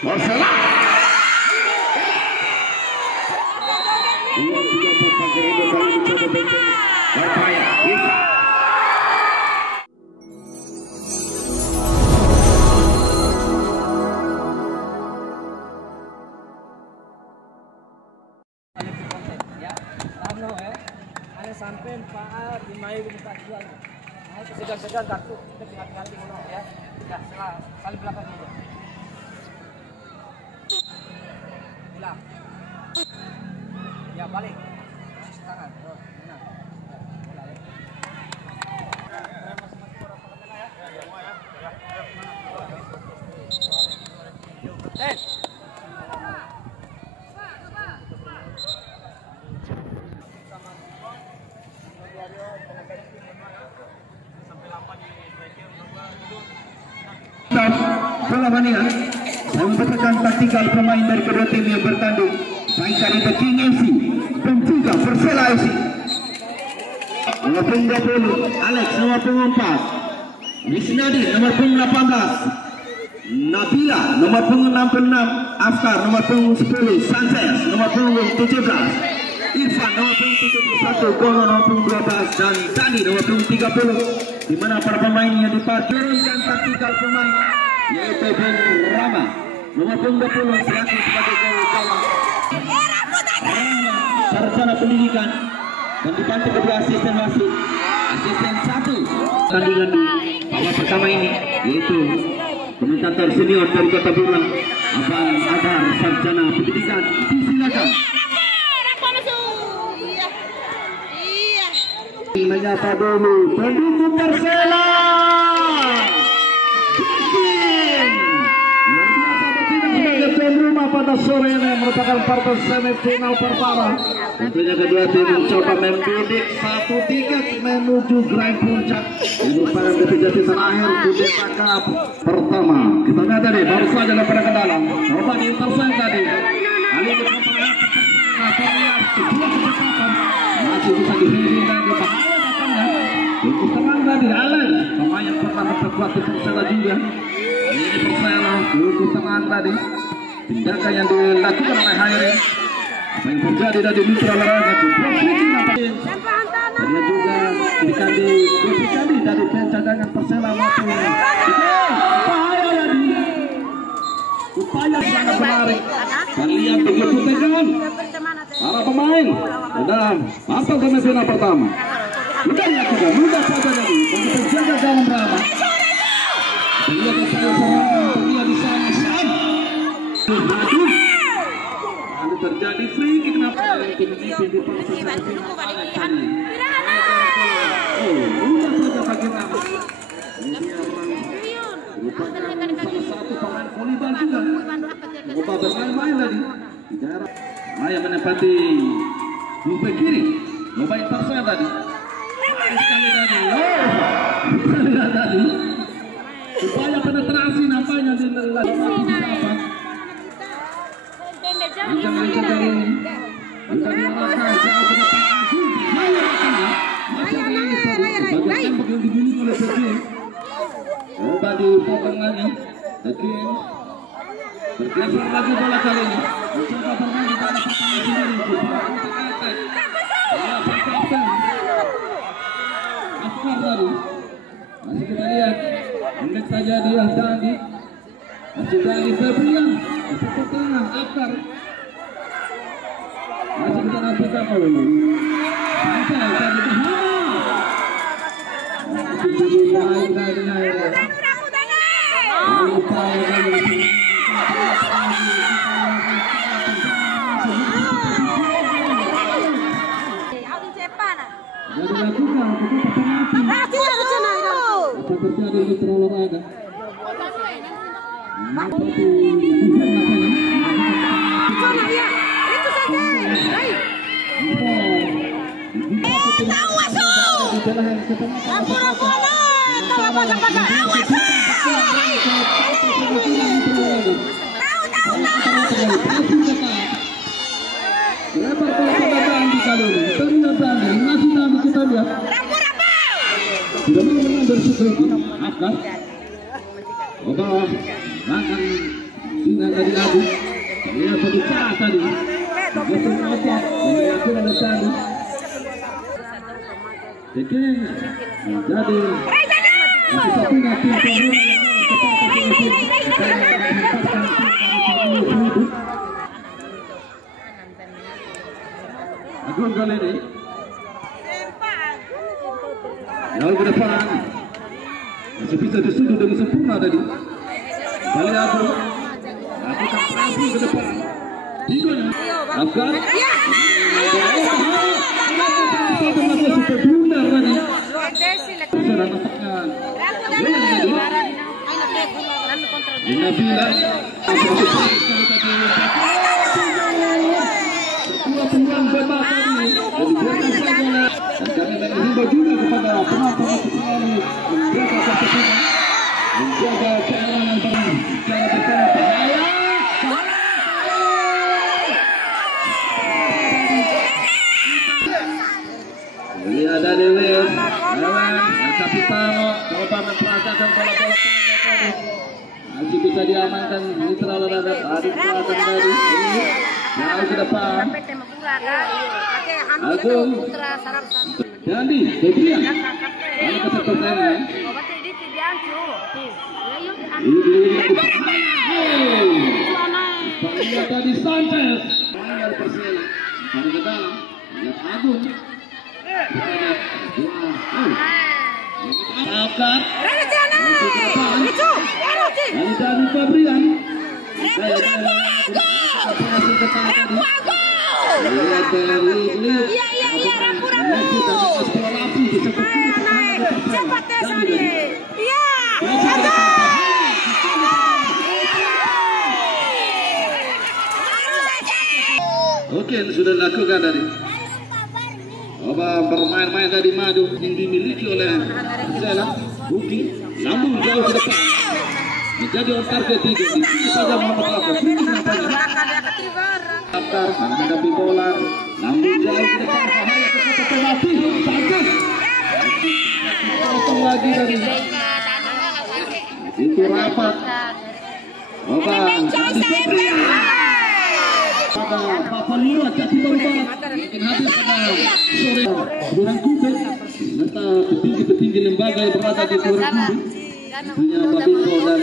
Persela. Sampai Pak Dimai buka jual. Nah, segan-segan kartu kita tinggal di mana ya. Ya, saling belakang dulu. Bilang. Ya, balik. Tangan. Oh, benar. Bola ya. Perlawanan membutuhkan taktikal pemain dari kedua tim yang bertanding, baik dari The King FC dan juga Persela FC. Nomor punggung 20 Alex, nomor punggung 4 Wisnadi, nomor punggung 18 Nabila, nomor punggung 66 Afkar, nomor punggung 10 Sanchez, nomor punggung 17 Irfan, nomor punggung 71 Gono, nomor punggung 12 dan Dani, nomor punggung 30, di mana para pemain yang diparkirkan taktikal pemain yaitu Bung Rama, nomor punggung 20 selaku sebagai gol bola. Sarjana pendidikan dan dibantu kedua asisten wasit. Asisten 1 tandingan di babak pertama ini yaitu komentator senior dari Kota Burang, Abang Adar, sarjana pendidikan. Disilakan. Menyapa dulu pendukung Persela. Tuan rumah pada sore ini merupakan partai semifinal pertama. Tentunya kedua tim mencoba membidik satu tiket menuju Grand Puncak. Ini merupakan ketiga terakhir Kudeta Cup pertama. Kita lihat tadi baru saja pada ke dalam. Coba diintercept tadi. Ali berkomparasi sebuah kecepatan masih bisa dihiring dan berbahaya datangnya. Untuk tenang tadi Alen, pemain yang pernah memperkuat di Persela juga. Ini Persela untuk tenang tadi. Tindakan yang dilakukan oleh Hairi, apa yang terjadi dari mitra olahraga itu dia juga dikali dari pencadangan Persela maupun upaya sangat menarik. Kalian begitu tegang para pemain dalam masa semifinal pertama. Mudah saja tadi untuk menjaga dalam drama. Dia bisa lalu terjadi free kick kenapa Indonesia di proses semifinal tadi. Mudah saja bagaimana. Merupakan salah satu pemain volleyball juga. Coba bermain-main tadi di daerah. Maya menempati bumper kiri. Coba intercept tadi. Sekali tadi. Upaya penetrasi nampaknya di lapangan. Jangan-jangan dari ini. Kita diarahkan jauh ke depan. Masih ada lagi sebagai tembak yang dibunuh oleh Sergio. Coba di potongannya. Sergio bergeser lagi bola kali ini. Mencoba bermain di dalam pasangan sendiri. Bola berkapten. Afkar tadi. Masih kita lihat. Menit saja dia Dani. Masih Dani Febrian. Masih tengah Afkar. Masih kita nantikan dulu. Sampai tadi masih jadi main dari air. Lupa apa terjadi di olahraga. Tidak menang dari situ, Afkar. Coba akan Ingat tadi Abu. Lihat berbicara tadi. Betul apa? Ini aku ada tadi. Jadi Agung kali ini jauh ke depan masih bisa disudut dengan sempurna tadi. Kali Agung lakukan transfer ke depan. Tigonya Afgan super blunder tadi. Serang tekan Nabila sebuah peluang bebas tadi dibiarkan saja dan kami menghimbau juga kepada penonton ini menjaga ketertiban, menjaga keamanan barang secara bersama. Lihat dari Wes, tapi Tano coba memperagakan bola-bola pendek. Masih bisa diamankan, ini terlalu dapat adik selatan dari jauh ke depan. Agung, Dandi, Febrian, mana kesempatan ini? Ini tadi Sanchez, dari Persela, dari ke dalam, lihat Agung. Alkar lalu Dani Fabrian oke, sudah dilakukan tadi. Bermain-main tadi madu yang dimiliki oleh Persela. Buki sambung jauh ke depan menjadi ontar ketiga. Di sini saja Muhammad Alkar menghadapi bola, sambung jauh ke depan. Bahaya ke pelatih Sanchez. Potong lagi tadi. Itu rapat. Papa Lura jatuh baru banget. Mungkin habis pada sore Kurang Kubek serta petinggi-petinggi lembaga yang berada di Kurang Kubek. Tentunya Babinko dan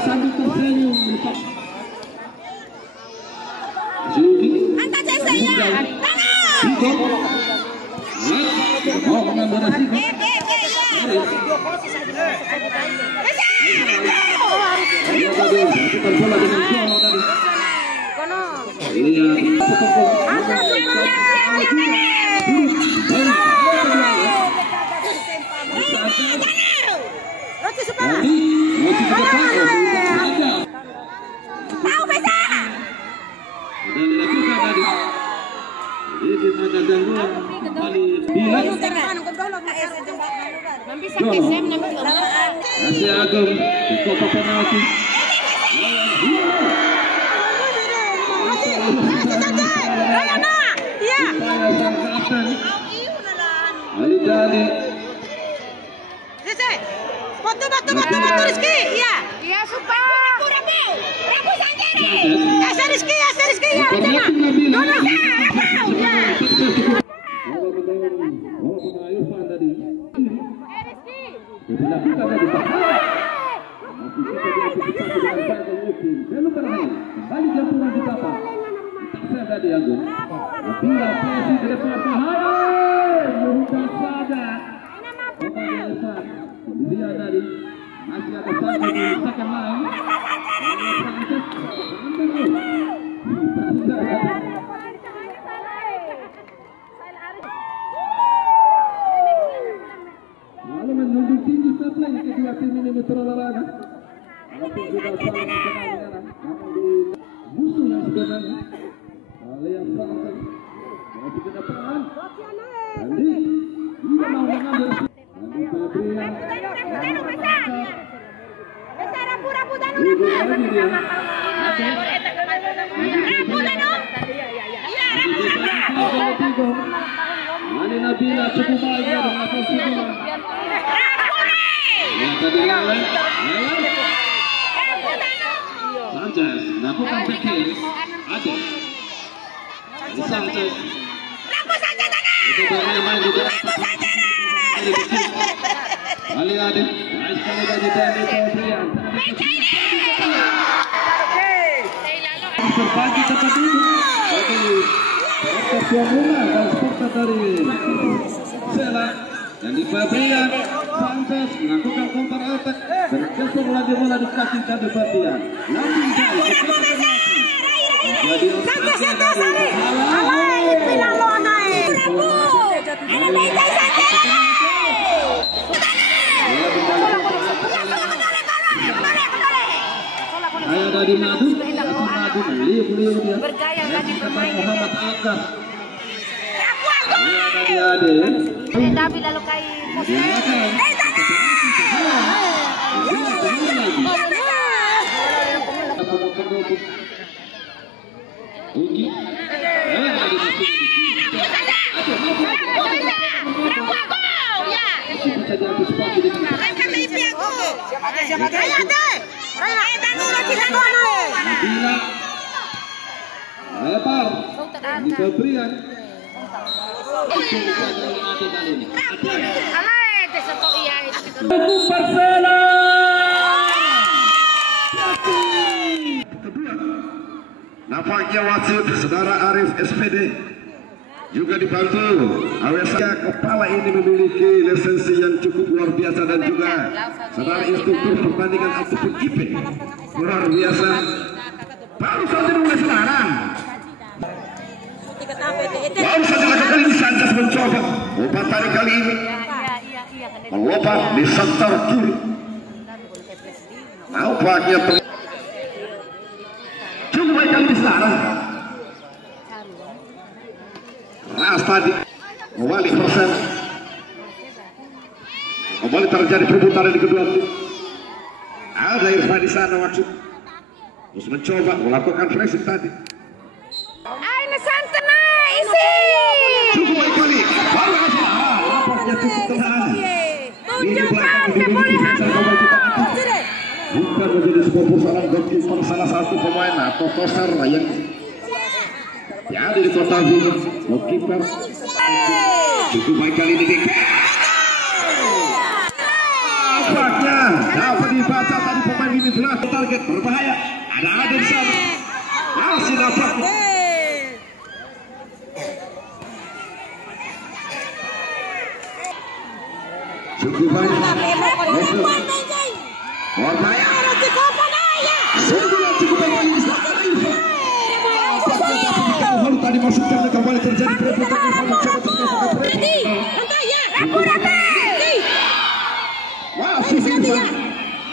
sambil tersenyum Zuki mau mengambil resiko. Masih Agung di kotak penalti. Ali Dali. Batu Rizky, iya. Iya, suka. Asa Rizky, ya. Masih ada satu di second line. Lalu menunjuk tinggi supply kedua tim ini berolahraga. Walaupun sudah saling kenal menyerang, namun di musuh yang sebenarnya yang sangat masih ke depan. Andi juga mau mengambil. Andi Febrian. Nabila cukup baik ya dengan posisi bola. Ya tadi Lela. Sanchez lakukan pikir. Ada. Sanchez. Itu main juga. Ali ada. Nice sekali dari Tani Taufrian. Berbagi tempat ini bagi tuan rumah dan supporter dari Sela dan di Fabian Sanchez melakukan counter attack bergeser lagi bola di kaki Kade Fabian langsung jadi ayo dari Madu beliau dia Bergaya lagi bermain. Muhammad Akas Dabi lalu kai. lebar di Fabrian Persela nampaknya wasit saudara Arif SPD juga dibantu awesnya kepala ini memiliki lisensi yang cukup luar biasa dan juga saudara instruktur pertandingan ataupun IP luar biasa baru saja mulai sekarang baru saja kali ini Sanchez mencoba umpan kali ini melompat di sektor kiri nampaknya cukup baik kali ini sekarang Ras tadi kembali persen kembali terjadi perputaran di kedua tim ada Irfan di sana maksud terus mencoba melakukan pressing tadi Ini Santana isi. cukup baik kali baru nampaknya cukup terang ini belakang kebolehan bukan menjadi sebuah persoalan goalkeeper salah satu pemain atau toser yang ada di kota Bima goalkeeper cukup baik kali ini nampaknya dapat dibaca tadi pemain ini belas target berbahaya ada di sana masih dapat cukup baik berbahaya cukup baik tadi masukkan kembali terjadi perebutan masih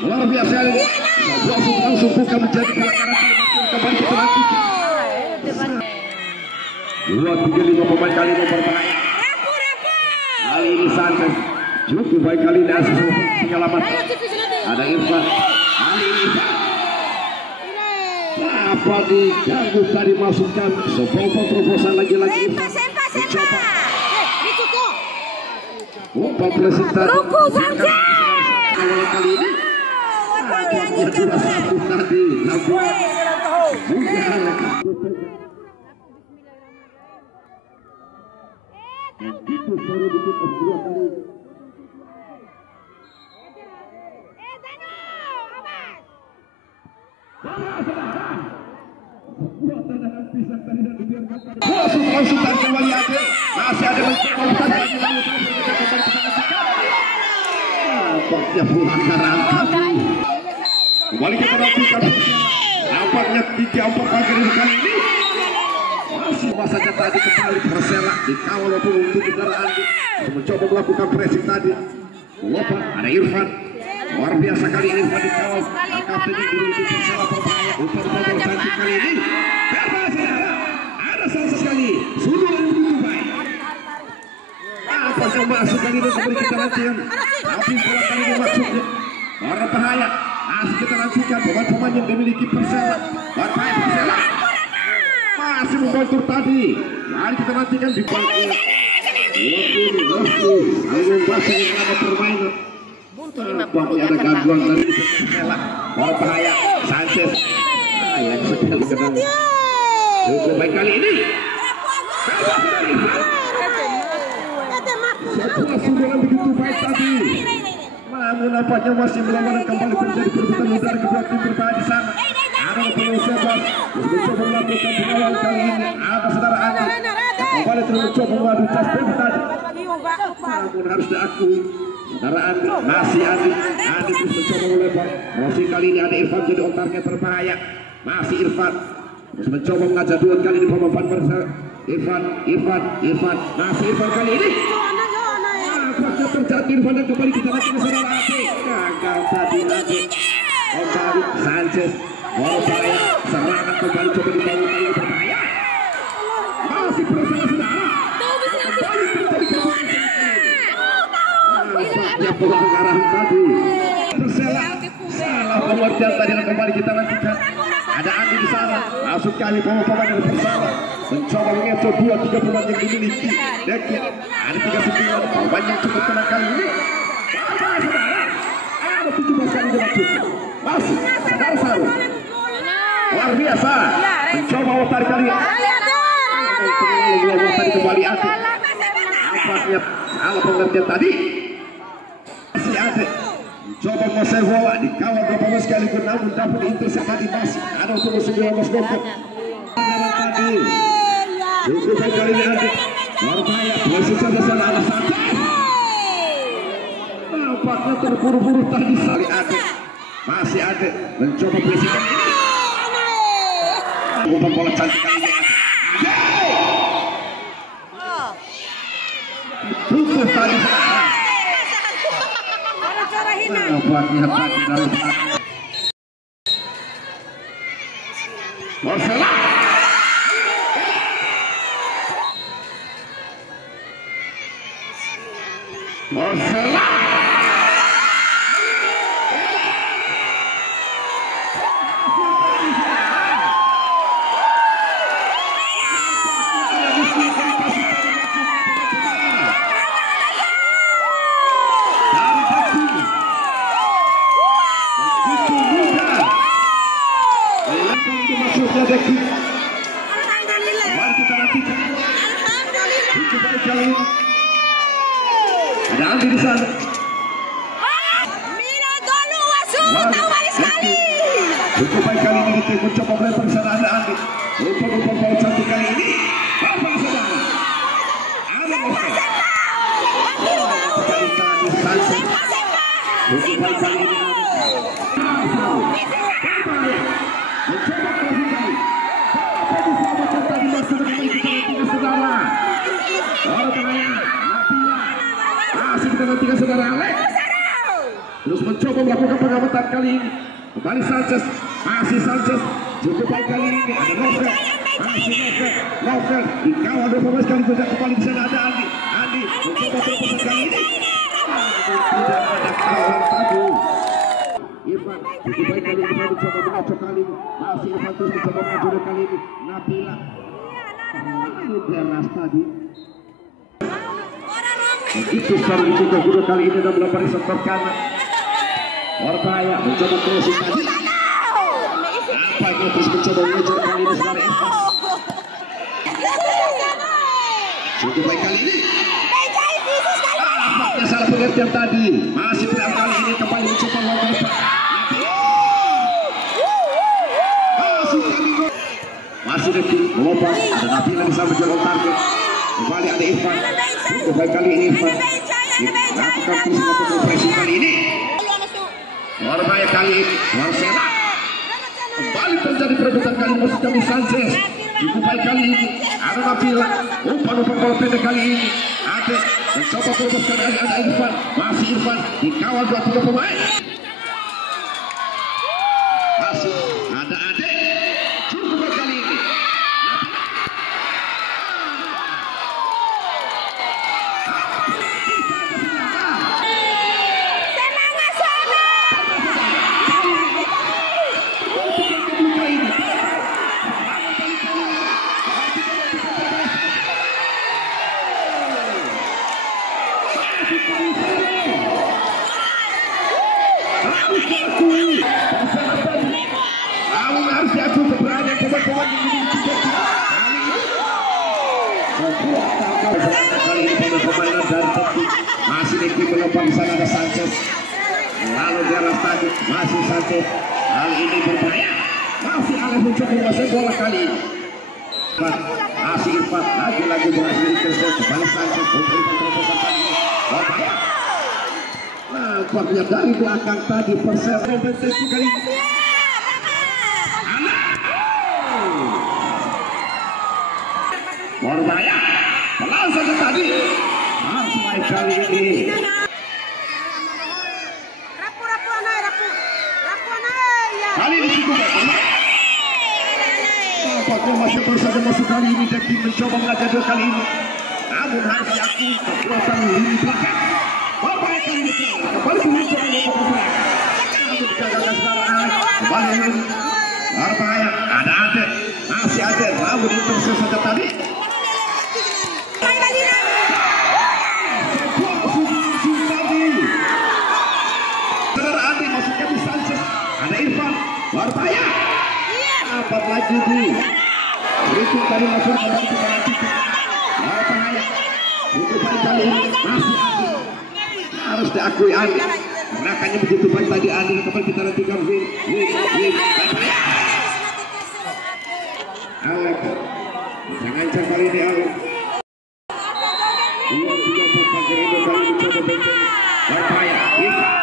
luar biasa langsung buka menjadi kembali penalti 2-3-5 pemain kali ini berbahaya kali ini Sanchez cukup baik kali ini asas penyelamat ada Irfan kali ini apa diganggu tadi masukkan sebuah terobosan lagi-lagi mencoba umpan presiden Ruku Sanchez. kali ini nampaknya sudah satu tadi itu baru ditutup dua kali langsung kembali ada masih ada nampaknya pulang karangkan kembali kita nantikan nampaknya 3-4 pagi kali ini masih masanya tadi kembali Persela dikawal walaupun untuk kendaraan mencoba melakukan pressing tadi lompat ada Irfan luar biasa kali ini Irfan dikawal kapten di Persela berbahaya untuk Sanchez kali ini ada salah sekali sudah lebih baik apa yang masuk kali ini seperti kita nantikan tapi bola kali ini maksudnya orang bahaya masih kita nantikan pemain-pemain yang dimiliki Persela berbahaya Persela masih membantu tadi mari kita nantikan di bangku permainan. Buntu 50 Tampaknya ada gangguan dari Persela. Bola bahaya Sanchez. Yang sekali kena. Cukup baik kali ini. Setelah sundulan begitu baik tadi, namun nampaknya masih melawan kembali terjadi perebutan udara kedua tim berbahaya di sana. Ada pemain Sebas mencoba melakukan pengawal kali ini. Ada saudara Andi kembali terus mencoba mengadu cas tadi. Namun harus diakui saudara Andi masih Andi terus mencoba melebar. Masih kali ini ada Irfan jadi on target berbahaya. Masih Irfan terus mencoba mengajak dua kali di pemain bersama. Irfan masih Irfan kali ini. Apakah terjadi Irfan dan kembali kita lagi ke saudara Andi. Gagal tadi Andi. Kembali Sanchez. Bola bahaya, serangan kembali coba dibangun kali ini berbahaya. Masih berusaha saudara. Kembali terjadi kemenangan. Nampaknya pelanggaran tadi. Persela salah pengertian tadi dan kembali kita lanjutkan. Ada Andi di sana. Masuk kali pemain dari Persela. Mencoba mengecoh 2-3 pemain yang dimiliki. Deki ada 3 sentuhan. Pemain yang cukup tenang kali ini. Saudara. Ada 17 kali dilakukan. Masih saudara Saru. Luar biasa. Mencoba otak kali ini. Tadi kembali Adi. Nampaknya salah pengertian tadi. Masih ada. Coba Mosel bola dikawal berapa mas kali namun dapat intercept masih ada untuk 19 gol. Tadi cukup baik kali ini Adi. Berbahaya. Posisi besar ada satu. Nampaknya terburu-buru tadi sekali Adi. Masih ada mencoba presiden ini. Umpan bola cantik kali ini. Putus tadi. Nampaknya tadi dari Marcelo. Ada Andi di sana. Cukup baik kali ini tim mencoba melebar di sana. Ada Andi. Untuk umpan bola cantik kali ini. Apa saudara? Ada Mosel. Sekali tadi Sanchez. Cukup baik kali ini. Mencoba kali ini. Apa diselamatkan tadi masih kembali kita saudara. Orang tengahnya Nabila. Masih kita nantikan saudara Alex. Terus mencoba melakukan pengamatan kali ini. Kembali Sanchez. Masih Sanchez. Cukup baik kali ini. Ada Novel. Masih Novel. Dikawal 12 kali juga kembali di sana ada Andi. Andi mencoba terobosan kali ini. Tidak ada kawan tadi. Irfan. Cukup baik kali ini mencoba mengacau kali ini. Masih Irfan terus mencoba maju kali ini. Nabila. Terlalu deras tadi. Begitu sekarang dicoba guna kali ini dan melempari sektor kanan. Berbahaya mencoba crossing tadi. Nampaknya terus mencoba mengejar kali ini sekarang Irfan. Cukup baik kali ini. Nampaknya salah pengertian tadi. Masih berapa kali ini kembali mencoba melempar. Masih detik melompat. Ada Nabila bisa menjual target. Kembali ada Irfan. Cukup baik kali ini Irfan. Lakukan terus melakukan pressing kali ini. Berbahaya kali ini. Marcelo. Kembali terjadi perebutan kali ini. Masih kami Sanchez. Cukup baik kali ini. Ada Nabila. Umpan bola pendek kali ini. Ada mencoba teruskan ada Irfan. Masih Irfan. Dikawal 2-3 pemain. Masih ada Ade. Cukup baik kali ini. harus diatur keberanian pemain-pemain ini kali ini pemain dari Turki masih Niki melompong di sana ada Sanchez, lalu di atas tadi masih Sanchez, kali ini berbahaya masih Alex mencoba menguasai bola kali ini masih Irfan lagi-lagi berhasil intercept kembali Sanchez memberikan terobosan tadi berbahaya. Nampaknya dari belakang tadi Persela kompetisi kali ini berbahaya pelan saja tadi sampai kali ini kali ini cukup baik nampaknya masih terus saja masuk kali ini dan tim mencoba mengajak kali ini namun harus diakui kekuatan lini belakang berbahaya kali ini kembali mencoba untuk bergerak namun digagalkan sekarang kembali berbahaya ada Ade masih Ade namun intercept saja tadi ada Irfan berbahaya dapat lagi itu tadi langsung kembali ke penalti berbahaya itu kali ini masih Andi harus diakui Andi gerakannya begitu baik tadi Andi kembali kita nantikan win berbahaya Alex jangan kali ini Alex 2-3 pemain Gerindra kali mencoba benteng berbahaya Irfan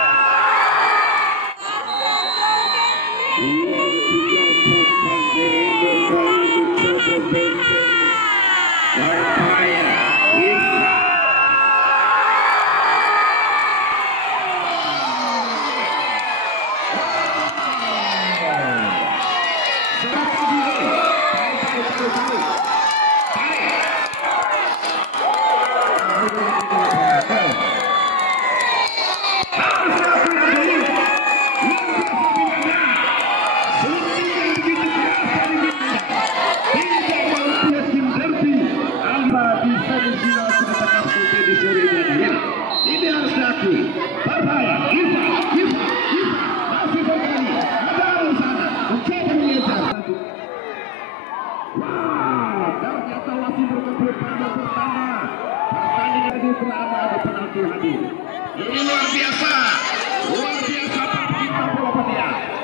ini harus diakui berbahaya Irfan masih berkali jauh sana mencoba mengejar ternyata masih berkembang pada pertama pertandingan ini telah ada penalti hadir ini luar biasa kita bola dia